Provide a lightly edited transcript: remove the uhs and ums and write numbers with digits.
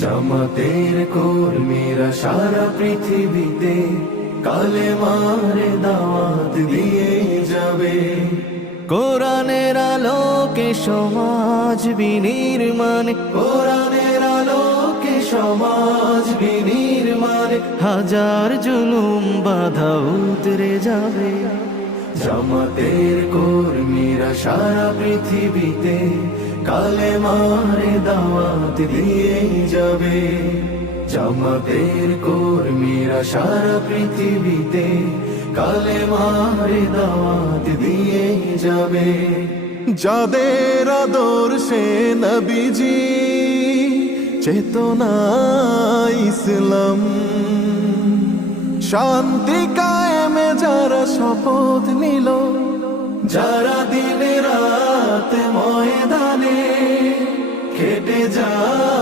জামাতের কর্মীরা সারা পৃথিবীতে কালেমার দাওয়াত দিয়ে যাবে। কোরআনের আলোকে সমাজ বিনির্মাণ, কোরআনের আলোকে সমাজ বিনির্মাণ, হাজার জুলুম বাধা উতরে যাবে। জামাতের কর্মীরা সারা পৃথিবীতে কালেমার দাওয়াত দিয়ে যাবে। জামাতের কর্মীরা সারা পৃথিবীতে কালেমার দাওয়াত দিয়ে যাবে। যাদের আদর্শে নবীজি চেতনা ইসলাম, শান্তি কায়েমে যারা শপথ নিল, যারা দিন রাত ময়দানে খেটে যায়